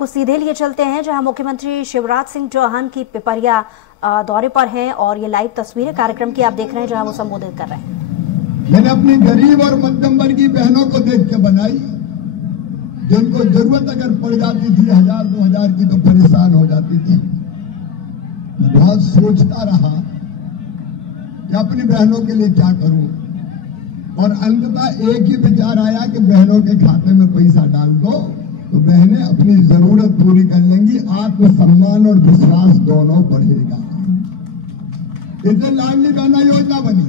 आपको सीधे लिए चलते हैं जहां मुख्यमंत्री शिवराज सिंह चौहान की पिपरिया दौरे पर हैं और ये लाइव तस्वीरें कार्यक्रम की आप देख रहे हैं जहां वो संबोधित कर रहे हैं। मैंने अपनी गरीब और मध्यम वर्गीय बहनों को देख के बनाई, जिनको जरूरत अगर पड़ जाती थी 1000-2000 की तो परेशान हो जाती थी। मैं बहुत सोचता रहा कि अपनी बहनों के लिए क्या करूं, और अंततः एक ही विचार आया कि बहनों के खाते में पैसा डाल दो तो बहनें अपनी जरूरत पूरी कर लेंगी, आत्मसम्मान और विश्वास दोनों बढ़ेगा। इसलिए लाडली बहना योजना बनी।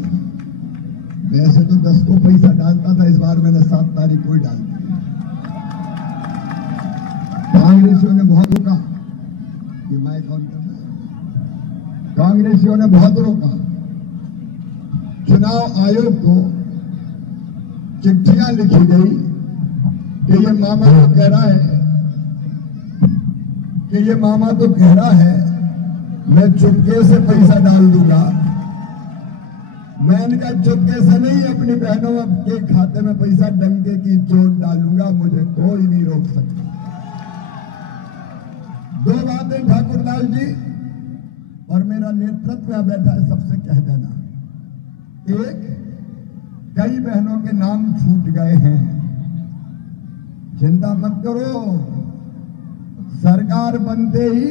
वैसे तो 10 को पैसा डालता था, इस बार मैंने 7 तारीख को ही डाल दिया। कांग्रेसियों ने बहुत रोका, ये मैं कौन करना है, कांग्रेसियों ने बहुत रोका। चुनाव आयोग को चिट्ठियां लिखी गई कि ये मामा तो कह रहा है मैं चुपके से पैसा डाल दूंगा। मैं इनका चुपके से नहीं, अपनी बहनों के खाते में पैसा डंके की चोट डालूंगा, मुझे कोई नहीं रोक सकता। 2 बातें ठाकुरदास जी और मेरा नेतृत्व में बैठा है सबसे कह देना। एक, कई बहनों के नाम छूट गए हैं, चिंता मत करो, सरकार बनते ही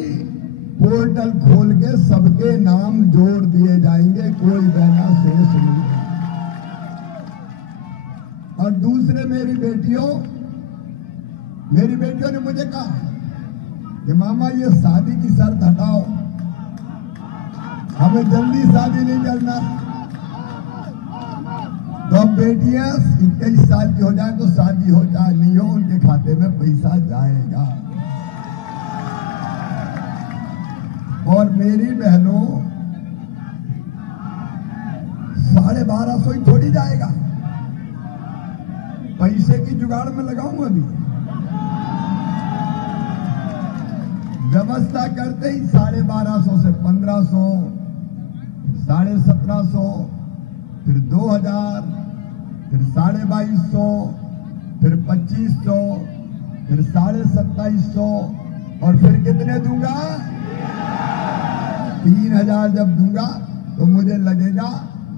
पोर्टल खोल के सबके नाम जोड़ दिए जाएंगे, कोई बहना शेष नहीं। और दूसरे, मेरी बेटियों ने मुझे कहा कि मामा ये शादी की शर्त हटाओ, हमें जल्दी शादी नहीं करना। तो अब बेटियां 21 साल की हो जाए तो शादी हो चाहे नहीं हो, उनके खाते में पैसा जाएगा। और मेरी बहनों 1250 ही थोड़ी जाएगा, पैसे की जुगाड़ में लगाऊं। अभी व्यवस्था करते ही 1250 से 1500, 1750, फिर 2000, फिर 2250, फिर 2500, फिर 2750, और फिर कितने दूंगा? 3000 जब दूंगा तो मुझे लगेगा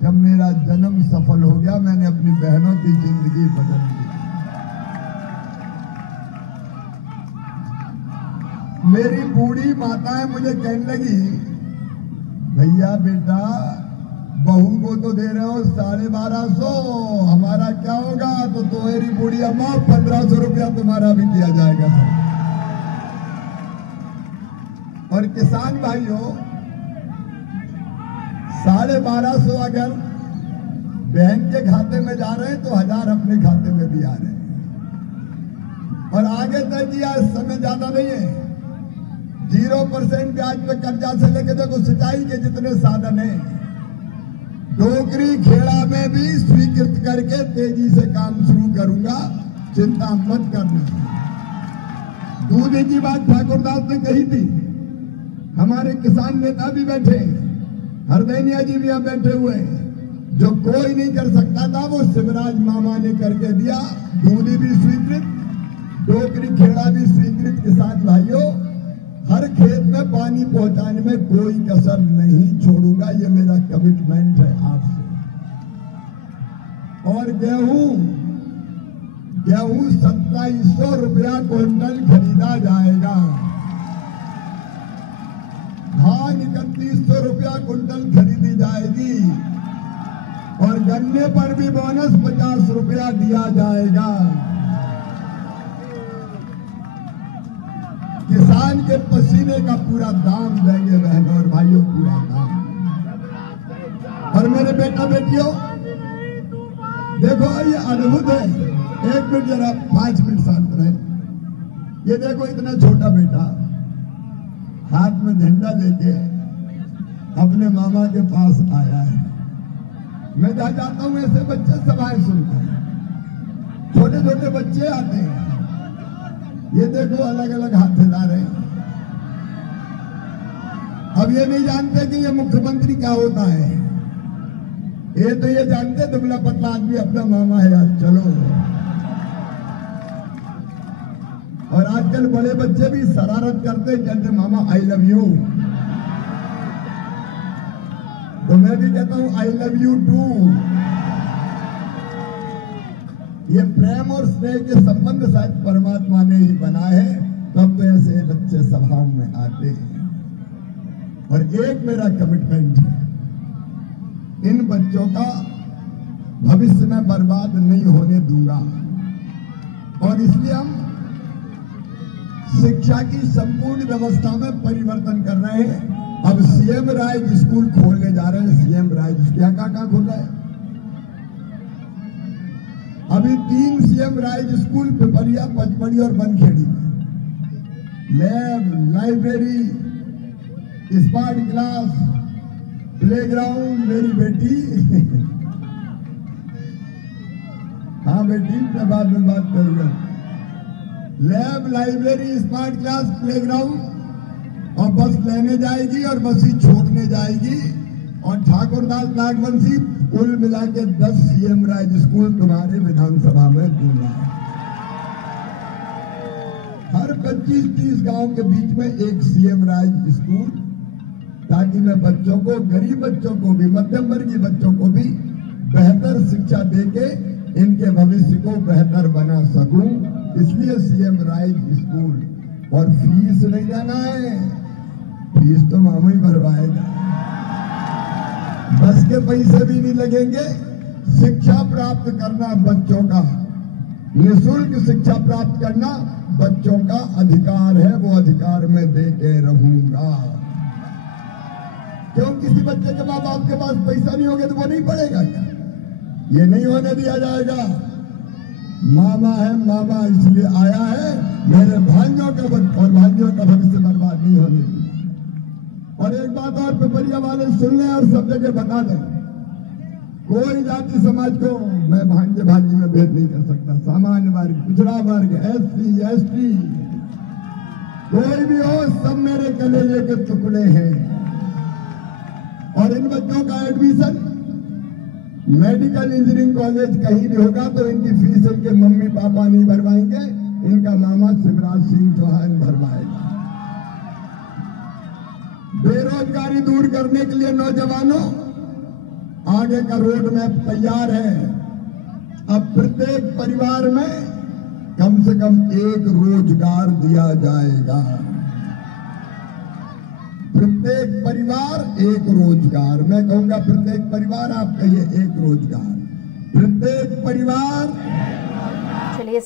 जब मेरा जन्म सफल हो गया, मैंने अपनी बहनों की जिंदगी बदल दी। मेरी बूढ़ी माताएं मुझे कहने लगी, भैया बेटा बहू को तो दे रहे हो 1250, हमारा क्या होगा? तो तुम्हारी बूढ़ी अम्मा 1500 रुपया तुम्हारा भी दिया जाएगा। और किसान भाइयों 1250 अगर बहन के खाते में जा रहे हैं तो 1000 अपने खाते में भी आ रहे हैं। और आगे तय किया, इस समय ज्यादा नहीं है, 0% ब्याज पे कर्जा से लेके देखो सिंचाई के जितने साधन हैं, डोगरी खेड़ा में भी स्वीकृत करके तेजी से काम शुरू करूंगा, चिंता मत करना। दूध की बात ठाकुरदास ने कही थी, हमारे किसान नेता भी बैठे, हरदैनिया जी भी यहां बैठे हुए, जो कोई नहीं कर सकता था वो शिवराज मामा ने करके दिया। दूधी भी स्वीकृत, डोगरी खेड़ा भी स्वीकृत। किसान भाइयों, हर खेत में पानी पहुंचाने में कोई कसर नहीं छोड़ूंगा, ये मेरा कमिटमेंट है आपसे। और गेहूं 2700 रुपया क्विंटल खरीदा जाएगा, धान 3100 रुपया क्विंटल खरीदी जाएगी, और गन्ने पर भी बोनस 50 रुपया दिया जाएगा। किसान के पसीने का पूरा दाम देंगे बहनों और भाइयों, पूरा दाम। और मेरे बेटा बेटियों देखो, ये अद्भुत है। 1 मिनट जरा 5 मिनट शांत रहे। ये देखो, इतना छोटा बेटा हाथ में झंडा लेके अपने मामा के पास आया है। मैं जहाँ जाता हूँ ऐसे बच्चे सभाएं सुनते हैं, छोटे छोटे बच्चे आते हैं। ये देखो अलग अलग हाथ हिला रहे हैं। अब ये नहीं जानते कि ये मुख्यमंत्री क्या होता है, ये तो ये जानते दुबला पतला आदमी अपना मामा है यार, चलो। और आजकल बड़े बच्चे भी शरारत करते कहते मामा आई लव यू, तो मैं भी कहता हूं आई लव यू टू। ये प्रेम और स्नेह के संबंध शायद परमात्मा ने ही बनाए हैं, तब तो ऐसे बच्चे सभाओं में आते हैं। और एक मेरा कमिटमेंट है, इन बच्चों का भविष्य में बर्बाद नहीं होने दूंगा, और इसलिए हम शिक्षा की संपूर्ण व्यवस्था में परिवर्तन कर रहे हैं। अब सीएम राइज स्कूल खोलने जा रहे हैं। सीएम राइज कहाँ खोल रहे हैं? अभी 3 CM rise school Pipariya, Pachmarhi और बनखेड़ी में lab, library, smart class, playground. मेरी बेटी हाँ बेटी, मैं बाद में बात करूंगा। Lab, library, smart class, playground, और बस लेने जाएगी और बस ही छोड़ने जाएगी। और ठाकुरदास नागवंशी, कुल मिला के 10 सीएम राइज स्कूल तुम्हारे विधानसभा में दूंगा। हर 25-30 गांव के बीच में एक सीएम राइज स्कूल, ताकि मैं बच्चों को, गरीब बच्चों को भी, मध्यम वर्गीय बच्चों को भी बेहतर शिक्षा देके इनके भविष्य को बेहतर बना सकूं। इसलिए सीएम राइज स्कूल। और फीस नहीं देना है, फीस तो मामा ही भरवाएगा, बस के पैसे भी नहीं लगेंगे। शिक्षा प्राप्त करना बच्चों का, निःशुल्क शिक्षा प्राप्त करना बच्चों का अधिकार है, वो अधिकार मैं दे के रहूंगा। क्यों? किसी बच्चे के माँ बाप के पास पैसा नहीं होगा तो वो नहीं पढ़ेगा क्या? ये नहीं होने दिया जाएगा। मामा है मामा, इसलिए आया है मेरे भाइयों का और भाइयों का भविष्य बर्बाद नहीं होने दिया। और एक बात और पिपरिया वाले सुन लें और सब जगह बता दें, कोई जाति समाज को मैं भांजे भांजी में भेद नहीं कर सकता। सामान्य वर्ग, पिछड़ा वर्ग, SC, ST, कोई भी हो, सब मेरे कलेजे के टुकड़े हैं। और इन बच्चों का एडमिशन मेडिकल इंजीनियरिंग कॉलेज कहीं भी होगा तो इनकी फीस इनके मम्मी पापा नहीं भरवाएंगे, इनका मामा शिवराज सिंह चौहान भरवाएगा। बेरोजगारी दूर करने के लिए नौजवानों, आगे का रोड मैप तैयार है। अब प्रत्येक परिवार में कम से कम एक रोजगार दिया जाएगा। प्रत्येक परिवार एक रोजगार, मैं कहूंगा प्रत्येक परिवार, आप कहिए एक रोजगार, प्रत्येक परिवार। चलिए